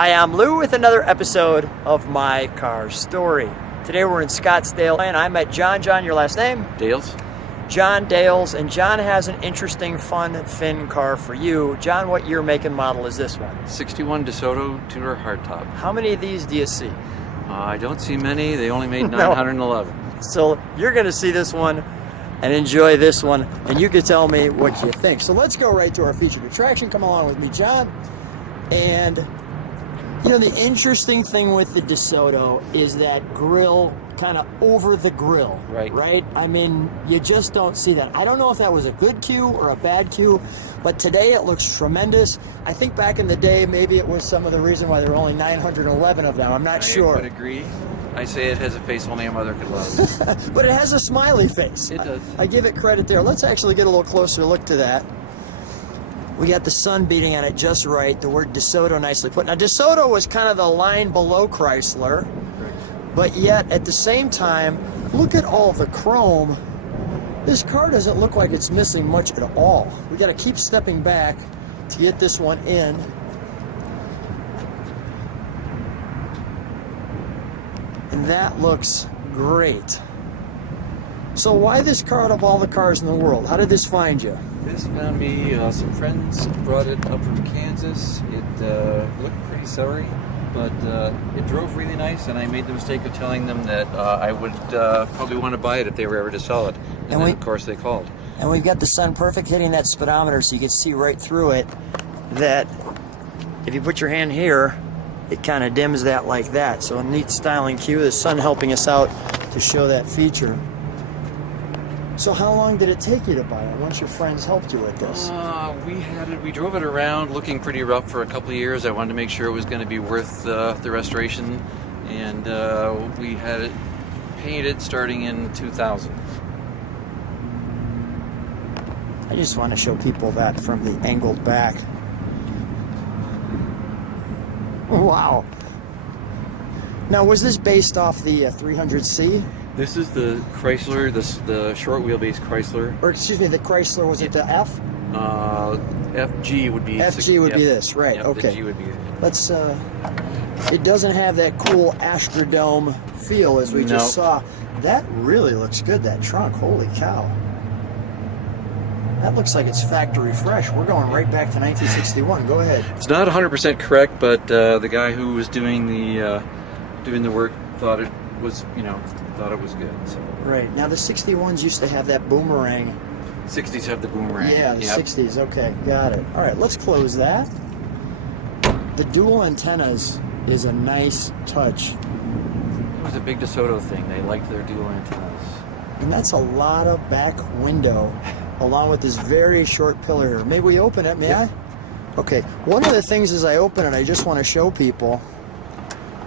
Hi, I'm Lou with another episode of My Car Story. Today we're in Scottsdale and I met John. John, your last name? Dales. John Dales, and John has an interesting, fun, thin car for you. John, what year, make, and model is this one? 61 DeSoto tuner hardtop. How many of these do you see? I don't see many. They only made 911. So you're going to see this one and enjoy this one, and you can tell me what you think. So let's go right to our featured attraction. Come along with me, John. And you know, the interesting thing with the DeSoto is that grill kind of over the grill, right? I mean, you just don't see that. I don't know if that was a good cue or a bad cue, but today it looks tremendous. I think back in the day, maybe it was some of the reason why there were only 911 of them. I'm not sure. I would agree. I say it has a face only a mother could love. But it has a smiley face. It does. I give it credit there. Let's actually get a little closer look to that. We got the sun beating on it just right. The word DeSoto nicely put. Now, DeSoto was kind of the line below Chrysler, but yet at the same time, look at all the chrome. This car doesn't look like it's missing much at all. We got to keep stepping back to get this one in. And that looks great. So why this car out of all the cars in the world? How did this find you? This found me, some friends brought it up from Kansas. It looked pretty sorry, but it drove really nice, and I made the mistake of telling them that I would probably want to buy it if they were ever to sell it. And then, of course, they called. And we've got the sun perfect hitting that speedometer, so you can see right through it that if you put your hand here, it kind of dims that like that. So a neat styling cue, the sun helping us out to show that feature. So how long did it take you to buy it once your friends helped you with this? We drove it around looking pretty rough for a couple of years. I wanted to make sure it was going to be worth the restoration, and we had it painted starting in 2000. I just want to show people that from the angled back. Wow. Now, was this based off the 300C? This is the Chrysler, the short wheelbase Chrysler. Or excuse me, the Chrysler, was it the F? FG would be... FG would be this, right, yep, okay. The G would be... Let's, it doesn't have that cool Astrodome feel as we just saw. That really looks good, that trunk, holy cow. That looks like it's factory fresh. We're going right back to 1961, go ahead. It's not 100% correct, but the guy who was doing the work thought it was, thought it was good. So. Right. Now the 61s used to have that boomerang. 60s have the boomerang. Yeah, the 60s. Okay, got it. All right, let's close that. The dual antennas is a nice touch. It was a big DeSoto thing. They liked their dual antennas. And that's a lot of back window, along with this very short pillar here. May we open it? May I? Okay. One of the things as I open it, I just want to show people,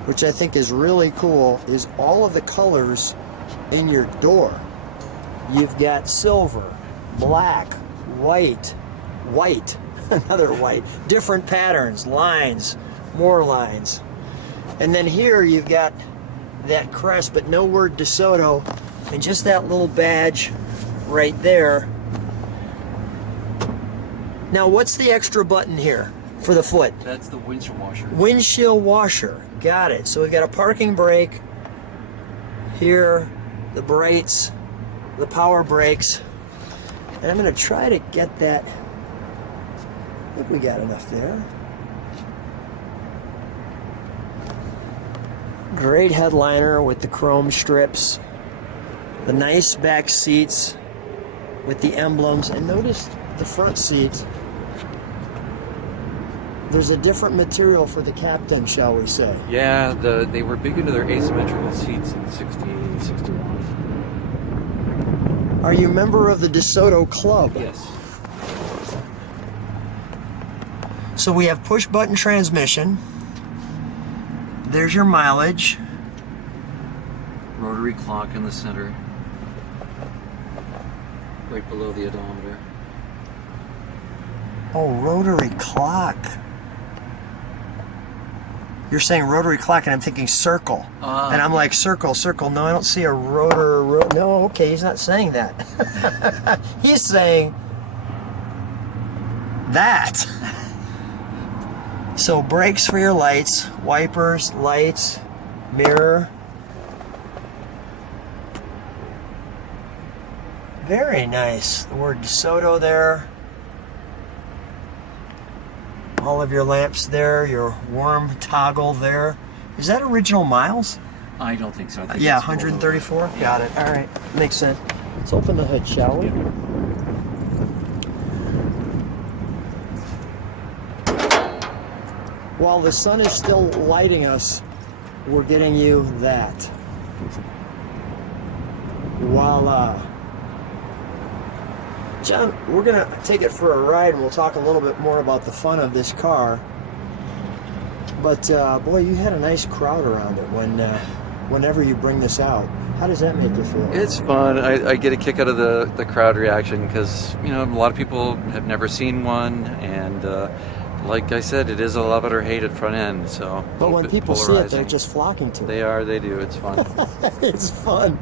which I think is really cool, is all of the colors in your door. You've got silver, black, white, another white, different patterns, lines, more lines. And then here you've got that crest, but no word DeSoto, and just that little badge right there. Now, what's the extra button here for the foot? That's the windshield washer. Windshield washer. Got it. So we've got a parking brake here, the brakes, the power brakes, and I'm going to try to get that. I think we got enough there. Great headliner with the chrome strips, the nice back seats with the emblems, and notice the front seats. There's a different material for the captain, shall we say. Yeah, they were big into their asymmetrical seats in 60, 61. Are you a member of the DeSoto Club? Yes. So we have push button transmission. There's your mileage. Rotary clock in the center. Right below the odometer. Oh, rotary clock. You're saying rotary clock, and I'm thinking circle. And I'm like, circle, circle. No, I don't see a rotor. No, okay, he's not saying that. He's saying that. So brakes for your lights, wipers, lights, mirror. Very nice. The word DeSoto there. All of your lamps there, your warm toggle there. Is that original miles? I don't think so. I think Yeah, it's 134. Got it. All right, makes sense. Let's open the hood, shall we? While the sun is still lighting us, we're getting you that. Voila. John, we're going to take it for a ride, and we'll talk a little bit more about the fun of this car. But, boy, you had a nice crowd around it whenever you bring this out. How does that make you feel? It's fun. I get a kick out of the crowd reaction because, you know, a lot of people have never seen one, and like I said, it is a love it or hate it front end. So, but when people see it, they're just flocking to it. They do. It's fun. It's fun.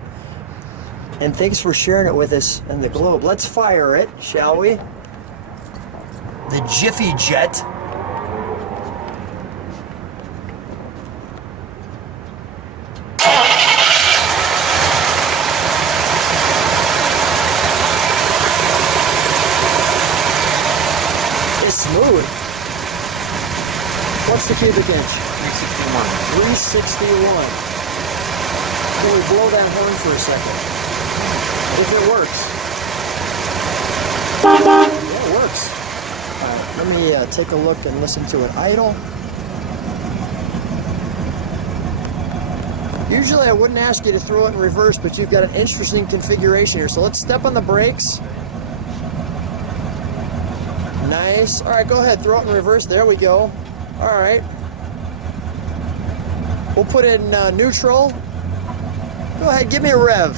And thanks for sharing it with us in the globe. Let's fire it, shall we? The Jiffy Jet. It's smooth. What's the cubic inch? 361. 361. Can we blow that horn for a second? If it works. Yeah, it works. All right, let me take a look and listen to it idle. Usually I wouldn't ask you to throw it in reverse, but you've got an interesting configuration here. So let's step on the brakes. Nice. All right, go ahead. Throw it in reverse. There we go. All right. We'll put it in neutral. Go ahead. Give me a rev.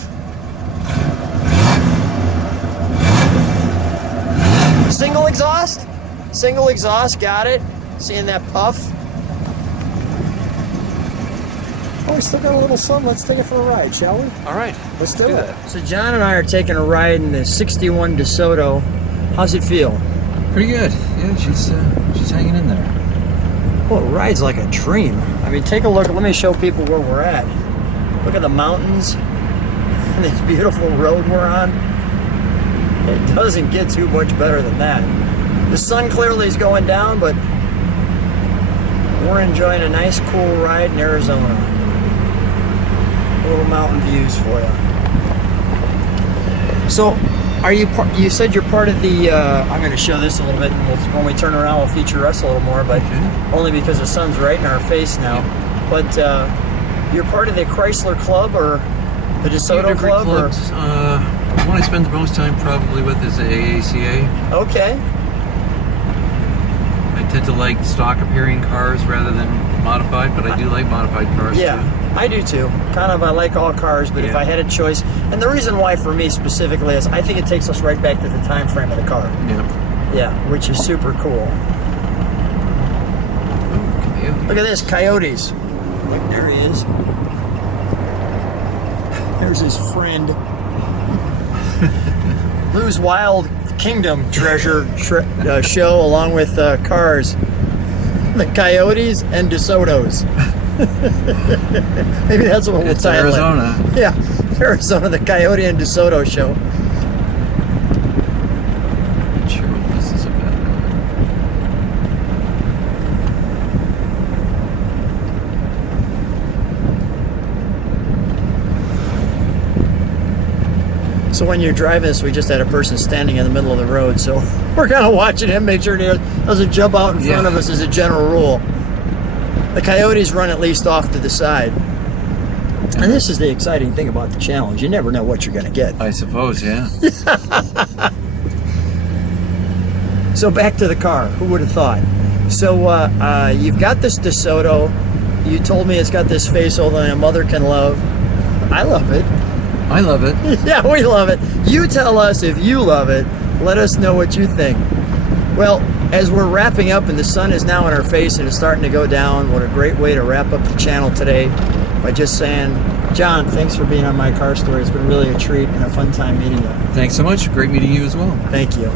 Single exhaust? Single exhaust. Got it. Seeing that puff. Oh, we still got a little sun. Let's take it for a ride, shall we? All right. Let's do it. So John and I are taking a ride in the 61 DeSoto. How's it feel? Pretty good. Yeah, she's hanging in there. Well, it rides like a dream. I mean, take a look. Let me show people where we're at. Look at the mountains and this beautiful road we're on. It doesn't get too much better than that. The sun clearly is going down, but we're enjoying a nice, cool ride in Arizona. Little mountain views for you. So, you said you're part of the, I'm going to show this a little bit, and when we turn around we'll feature us a little more, but only because the sun's right in our face now. But you're part of the Chrysler Club, or the DeSoto Club? Clubs. The one I spend the most time probably with is the AACA. Okay. I tend to like stock appearing cars rather than modified, but I do like modified cars too. I do too. Kind of, I like all cars, but if I had a choice, and the reason why for me specifically is I think it takes us right back to the time frame of the car. Yeah. Yeah, which is super cool. Look at this, coyotes. Look, there he is. There's his friend. Lou's Wild Kingdom treasure show along with cars. The Coyotes and DeSotos. Maybe that's what we'll title it. Arizona. Yeah, Arizona, the Coyote and DeSoto show. Not sure what this is about. So when you're driving this, we just had a person standing in the middle of the road, so we're kind of watching him, make sure he doesn't jump out in front of us as a general rule. The Coyotes run at least off to the side. And this is the exciting thing about the challenge. You never know what you're going to get. I suppose, yeah. So back to the car. Who would have thought? So you've got this DeSoto. You told me it's got this face only a mother can love. I love it. I love it. Yeah, we love it. You tell us if you love it. Let us know what you think. Well, as we're wrapping up and the sun is now in our face and it's starting to go down, what a great way to wrap up the channel today by just saying, John, thanks for being on My Car Story. It's been really a treat and a fun time meeting you. Thanks so much. Great meeting you as well. Thank you.